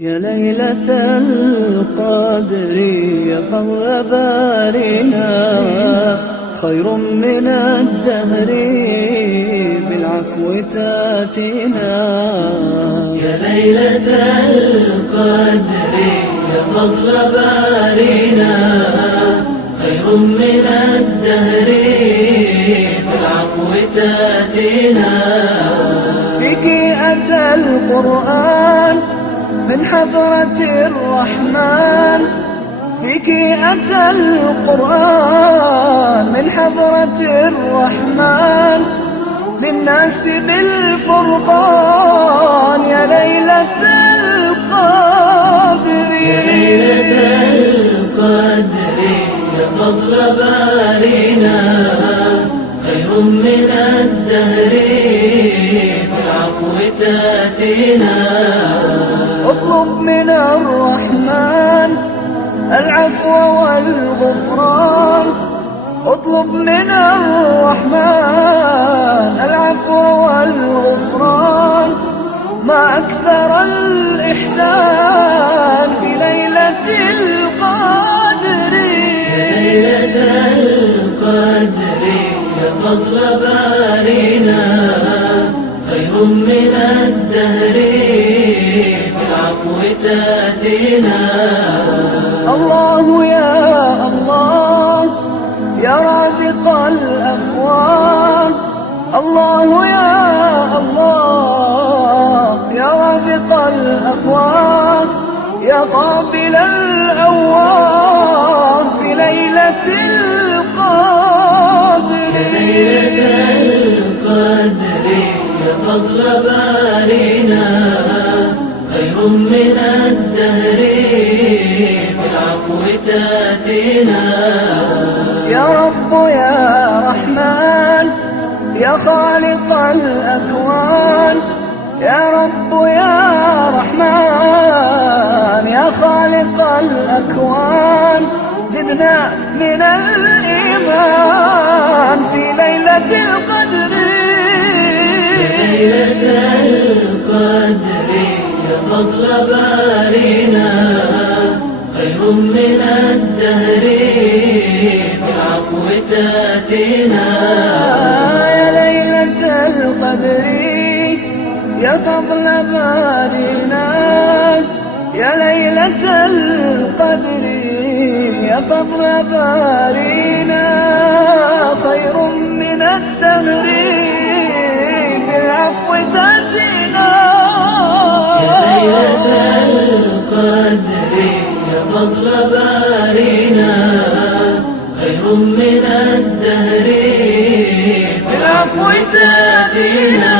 يا ليلة القدر يا فضل بارنا خير من الدهر بالعفو تاتينا. يا ليلة القدر يا فضل بارنا خير من الدهر بالعفو تاتينا. فيك أتى القرآن من حضرة الرحمن، فيك أتى القرآن من حضرة الرحمن للناس بالفرقان. يا ليلة القدر يا ليلة القدر يا فضل بارنا خير من الدهر بالعفو تاتينا. اطلب من الرحمن العفو والغفران، اطلب من الرحمن العفو والغفران. ما أكثر الإحسان في ليلة القدر. يا ليلة القدر يا فضل بارنا خير من الدهر بالعفو تاتينا. الله يا الله يا رازق الأكوان، الله يا الله يا رازق الأكوان، يا قابل الأوان في ليلة القدر. يا ليلة القدر يا فضل بارنا خير من الدهر بالعفو تاتينا. يا رب يا رحمن يا خالق الأكوان، يا رب يا رحمن يا خالق الأكوان. زدنا من الإيمان في ليلة القدر. يا ليلة القدر يا فضل بارنا خير من الدهر بالعفو تاتينا. يا ليلة القدر يا فضل بارنا، يا ليلة القدر يا فضل بارنا خير من الدهر بالعفو تاتينا. يا ليلة القدر يا فضل بارنا خير من الدهر بالعفو تاتينا.